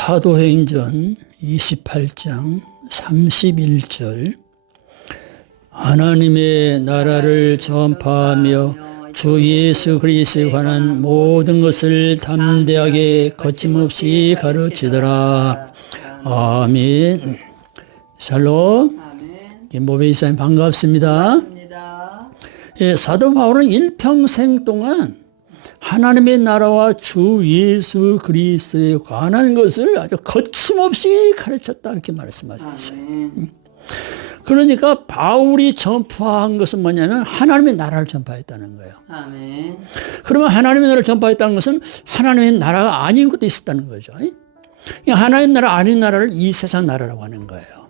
사도행전 28장 31절 하나님의 나라를 전파하며 주 예수 그리스도에 관한 모든 것을 담대하게 거침없이 가르치더라. 아멘. 샬롬. 김보배 이사님 반갑습니다. 예, 사도 바울은 일평생 동안 하나님의 나라와 주 예수 그리스도에 관한 것을 아주 거침없이 가르쳤다 이렇게 말씀하셨어요. 그러니까 바울이 전파한 것은 뭐냐면 하나님의 나라를 전파했다는 거예요. 아멘. 그러면 하나님의 나라를 전파했다는 것은 하나님의 나라가 아닌 것도 있었다는 거죠. 하나님의 나라 아닌 나라를 이 세상 나라라고 하는 거예요.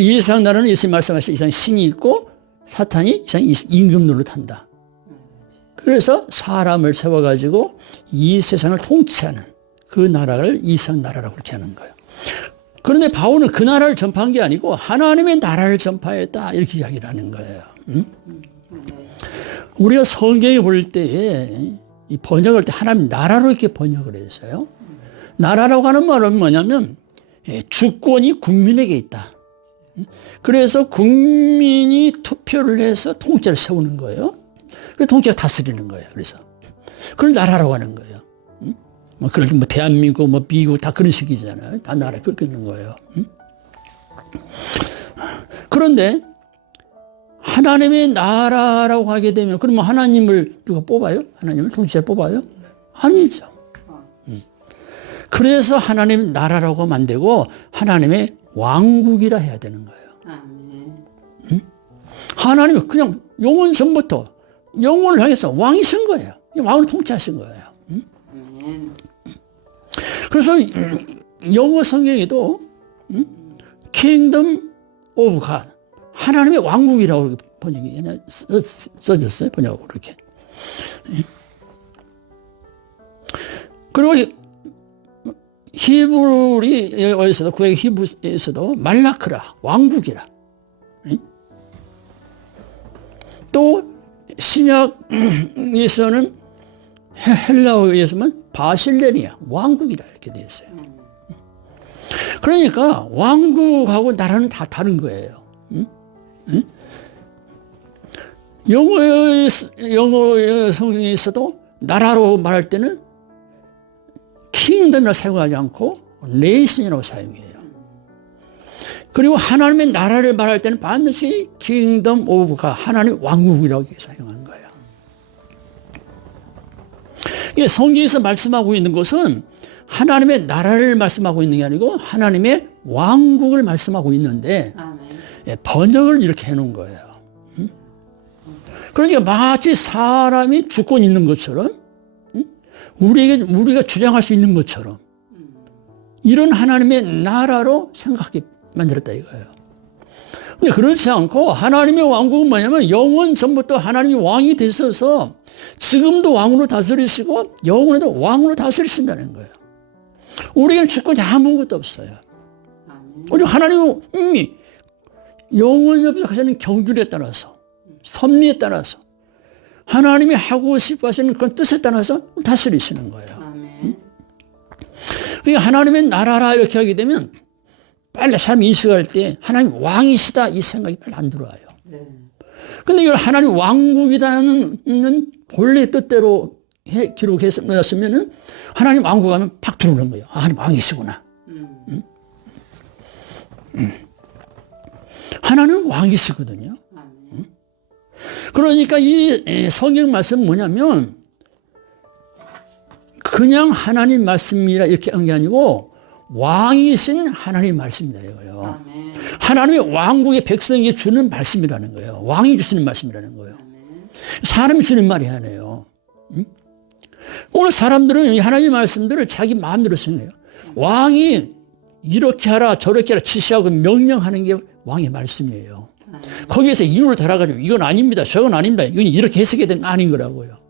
이 세상 나라는 예수님 말씀하신 이상 신이 있고 사탄이 이상 임금 노릇한다. 그래서 사람을 세워가지고 이 세상을 통치하는 그 나라를 이 세상 나라라고 그렇게 하는 거예요. 그런데 바울은 그 나라를 전파한 게 아니고 하나님의 나라를 전파했다 이렇게 이야기를 하는 거예요. 우리가 성경에 볼 때 이 번역할 때 하나님 나라로 이렇게 번역을 했어요. 나라라고 하는 말은 뭐냐면 주권이 국민에게 있다. 그래서 국민이 투표를 해서 통치를 세우는 거예요. 그래서 통치가 다스리는 거예요. 그래서 그걸 나라라고 하는 거예요. 뭐 그럴 때 뭐 대한민국, 뭐 미국 다 그런 식이잖아요. 다 나라 그렇게 있는 거예요. 그런데 하나님의 나라라고 하게 되면 그러면 하나님을 누가 뽑아요? 하나님을 통치자 뽑아요? 아니죠. 그래서 하나님 나라라고 만들고 하나님의 왕국이라 해야 되는 거예요. 하나님은 그냥 영원 전부터 영혼을 향해서 왕이신 거예요. 왕을 통치하신 거예요. 그래서 영어 성경에도 Kingdom of God, 하나님의 왕국이라고 번역이 써졌어요. 번역으로 이렇게. 그리고 히브리어에서도 구약 히브리에서도 말라크라, 왕국이라. 또 신약에서는 헬라어에서만 바실레니아, 왕국이라 이렇게 되어 있어요. 그러니까 왕국하고 나라는 다 다른 거예요. 영어의 성경에서도 나라로 말할 때는 킹덤이라고 사용하지 않고 네이션이라고 사용해요. 그리고 하나님의 나라를 말할 때는 반드시 킹덤 오브 갓, 하나님 왕국이라고 사용한 거예요. 이게 성경에서 말씀하고 있는 것은 하나님의 나라를 말씀하고 있는 게 아니고 하나님의 왕국을 말씀하고 있는데 번역을 이렇게 해놓은 거예요. 그러니까 마치 사람이 주권 있는 것처럼 우리가 주장할 수 있는 것처럼 이런 하나님의 나라로 생각하게 만들었다 이거예요. 근데 그렇지 않고 하나님의 왕국은 뭐냐면 영원 전부터 하나님이 왕이 되셔서 지금도 왕으로 다스리시고 영원에도 왕으로 다스리신다는 거예요. 우리에게는 주권이 아무것도 없어요. 우리 하나님이 영원히 하시는 경륜에 따라서 섭리에 따라서 하나님이 하고 싶어 하시는 그런 뜻에 따라서 다스리시는 거예요. 그러니까 하나님의 나라라 이렇게 하게 되면 빨리 사람이 인식할 때 하나님 왕이시다 이 생각이 빨리 안 들어와요. 근데 이걸 하나님 왕국이라는 본래 뜻대로 기록해서 넣었으면은 하나님 왕국 하면 팍 들어오는 거예요. 아, 하나님 왕이시구나. 하나님은 왕이시거든요. 그러니까 이 성경 말씀은 뭐냐면 그냥 하나님 말씀이라 이렇게 한 게 아니고 왕이신 하나님 말씀이다 이거예요. 하나님의 왕국의 백성에게 주는 말씀이라는 거예요. 왕이 주시는 말씀이라는 거예요. 사람이 주는 말이 아니에요. 오늘 사람들은 하나님의 말씀들을 자기 마음대로 생각해요. 왕이 이렇게 하라 저렇게 하라 지시하고 명령하는 게 왕의 말씀이에요. 거기에서 이유를 달아가지고 이건 아닙니다. 저건 아닙니다. 이건 이렇게 해석해야 되는 아닌 거라고요.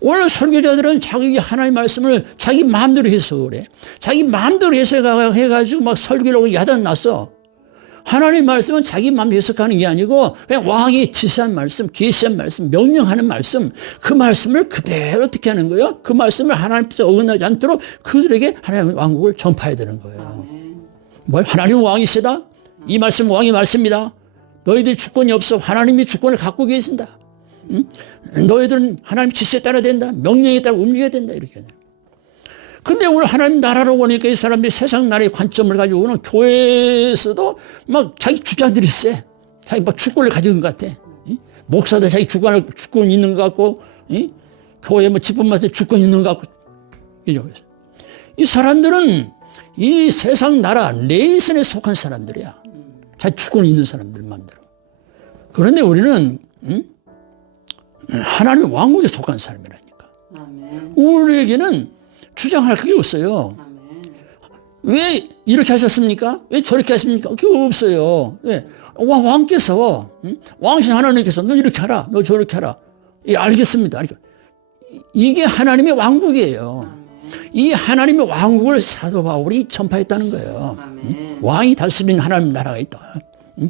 오늘 설교자들은 자기 하나님의 말씀을 자기 마음대로 해석을 해. 자기 마음대로 해석해가지고 막 설교를 하고 야단 났어. 하나님 말씀은 자기 마음대로 해석하는 게 아니고 그냥 왕이 지시한 말씀, 계시한 말씀, 명령하는 말씀, 그 말씀을 그대로 어떻게 하는 거예요? 그 말씀을 하나님 뜻에 어긋나지 않도록 그들에게 하나님의 왕국을 전파해야 되는 거예요. 뭘? 하나님은 왕이시다? 이 말씀은 왕의 말씀이다. 너희들 주권이 없어. 하나님이 주권을 갖고 계신다. 응? 너희들은 하나님 지시에 따라야 된다. 명령에 따라 움직여야 된다. 이렇게 해요. 근데 오늘 하나님 나라로 오니까 이 사람들이 세상 나라의 관점을 가지고는 교회에서도 막 자기 주장들이 세. 자기 막 주권을 가지고 있는 것 같아. 목사도 자기 주권 있는 것 같고, 교회 뭐 집권마다 주권 있는 것 같고. 이 사람들은 이 세상 나라, 네이션에 속한 사람들이야. 자기 주권이 있는 사람들 마음대로. 그런데 우리는, 하나님의 왕국에 속한 사람이라니까. 우리에게는 주장할 그게 없어요. 왜 이렇게 하셨습니까? 왜 저렇게 하십니까? 그게 없어요. 왜? 왕께서, 왕신 하나님께서 너 이렇게 하라, 너 저렇게 하라. 예, 알겠습니다. 이게 하나님의 왕국이에요. 이 하나님의 왕국을 사도 바울이 전파했다는 거예요. 왕이 다스리는 하나님 나라가 있다.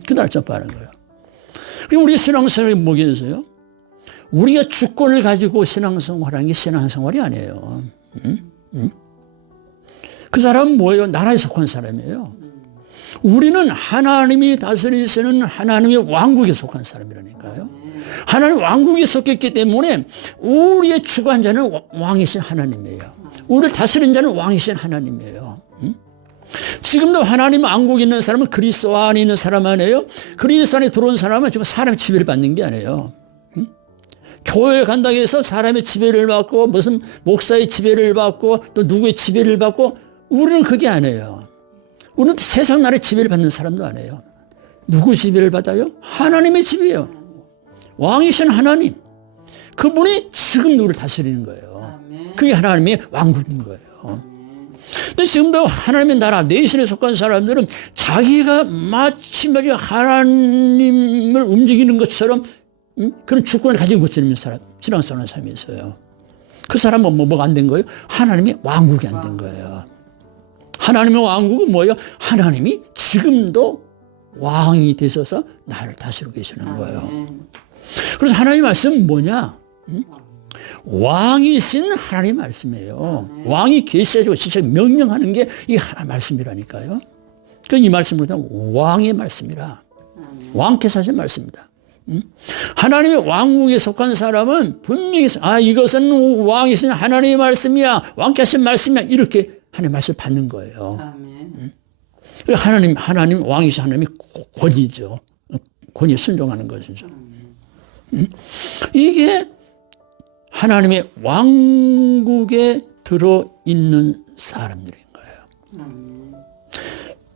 그날 전파하는 거예요. 그럼 우리 신앙생활이 뭐겠어요? 우리가 주권을 가지고 신앙생활하는 게 신앙생활이 아니에요. 그 사람은 뭐예요? 나라에 속한 사람이에요. 우리는 하나님이 다스리시는 하나님의 왕국에 속한 사람이라니까요. 하나님 왕국에 속했기 때문에 우리의 주관자는 왕이신 하나님이에요. 우리를 다스리는 자는 왕이신 하나님이에요. 지금도 하나님 왕국에 있는 사람은 그리스도 안에 있는 사람 아니에요? 그리스도 안에 들어온 사람은 지금 사람의 지배를 받는 게 아니에요. 교회에 간다고 해서 사람의 지배를 받고 무슨 목사의 지배를 받고 또 누구의 지배를 받고 우리는 그게 아니에요. 우리는 세상 나라의 지배를 받는 사람도 아니에요. 누구 지배를 받아요? 하나님의 지배예요. 왕이신 하나님. 그분이 지금 누구를 다스리는 거예요. 그게 하나님의 왕국인 거예요. 근데 지금도 하나님의 나라, 네이션에 속한 사람들은 자기가 마치 말이야 하나님을 움직이는 것처럼 그런 주권을 가지고 있는 사람, 신앙생활하는 사람이 있어요. 그 사람은 뭐가 안 된 거예요? 하나님의 왕국이 안 된 거예요. 하나님의 왕국은 뭐예요? 하나님이 지금도 왕이 되셔서 나를 다스리고 계시는 거예요. 그래서 하나님의 말씀은 뭐냐? 왕이신 하나님의 말씀이에요. 왕이 계시하시고 진짜 명령하는 게 이 하나님의 말씀이라니까요. 그러니까 이 말씀을 왕의 말씀이라. 왕께서 하신 말씀입니다. 하나님의 왕국에 속한 사람은 분명히 이것은 왕이신 하나님의 말씀이야. 왕께 하신 말씀이야. 이렇게 하나님의 말씀을 받는 거예요. 하나님 왕이신 하나님의 권위죠. 권위에 순종하는 것이죠. 이게 하나님의 왕국에 들어있는 사람들인 거예요.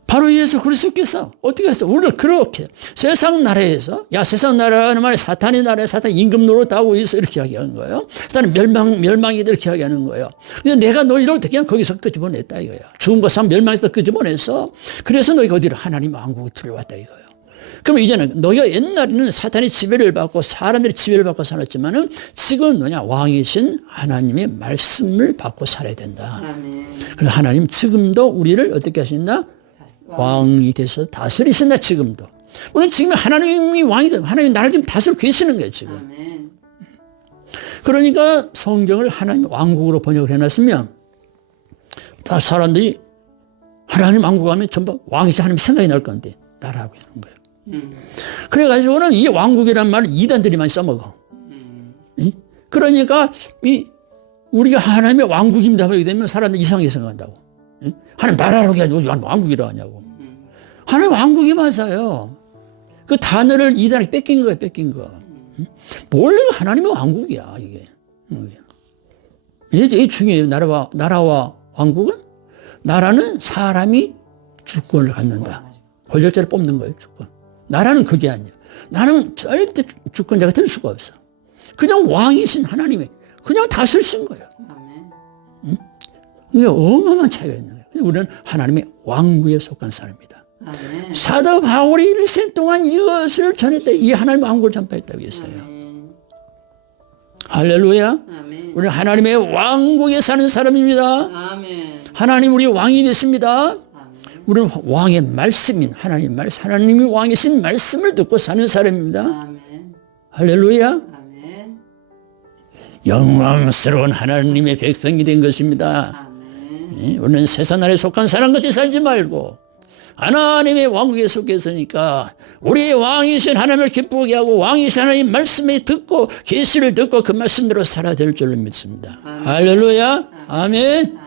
바로 예수 그리스도께서 어떻게 했어요? 우리를 그렇게 세상 나라에서 세상 나라는 말이 사탄의 나라에 사탄 임금 노릇하고 있어 이렇게 이야기하는 거예요. 사탄은 멸망이다 이렇게 이야기하는 거예요. 근데 내가 너희를 그냥 거기서 끄집어냈다 이거야. 죽음과 삶 멸망에서 끄집어냈어. 그래서 너희가 어디로 하나님 왕국에 들어왔다 이거예요. 그럼 이제는 너희가 옛날에는 사탄의 지배를 받고 사람들의 지배를 받고 살았지만은 지금 왕이신 하나님의 말씀을 받고 살아야 된다. 그래서 하나님 지금도 우리를 어떻게 하신다? 왕이 돼서 다스리신다 지금도. 우리는 지금 하나님이 왕이다. 하나님이 나를 지금 다스리고 계시는 거예요 지금. 그러니까 성경을 하나님 왕국으로 번역을 해놨으면 다 사람들이 하나님 왕국 하면 전부 왕이신 하나님 생각이 날 건데 나라고 하는 거예요. 그래가지고는 이 왕국이란 말을 이단들이 많이 써먹어. 그러니까 우리가 하나님의 왕국입니다 하게 되면 사람들이 이상하게 생각한다고. 하나님 나라라고 하냐고 왕국이라고 하냐고. 하나님 왕국이 맞아요. 그 단어를 이단이 뺏긴 거예요. 뺏긴 거. 원래 하나님의 왕국이야 이게. 이게 중요해요. 나라와 왕국은 나라는 사람이 주권을 갖는다. 권력자를 뽑는 거예요. 주권. 나라는 그게 아니야. 나는 절대 주권자가 될 수가 없어. 그냥 왕이신 하나님이 그냥 다스리신 거예요. 이게 어마어마한 차이가 있는 거예요. 우리는 하나님의 왕국에 속한 사람입니다. 사도 바울이 일생 동안 이것을 전했다. 이 하나님의 왕국을 전파했다고 했어요. 할렐루야. 우리는 하나님의 왕국에 사는 사람입니다. 하나님 우리 왕이 됐습니다. 우리는 왕의 말씀인 하나님 말씀, 하나님이 왕이신 말씀을 듣고 사는 사람입니다. 아멘. 할렐루야. 아멘. 영광스러운 하나님의 백성이 된 것입니다. 아멘. 우리는 세상 나라에 속한 사람같이 살지 말고 하나님의 왕국에 속했으니까 우리의 왕이신 하나님을 기쁘게 하고 왕이신 하나님 말씀에 듣고 계시를 듣고 그 말씀대로 살아야 될 줄로 믿습니다. 할렐루야. 아멘.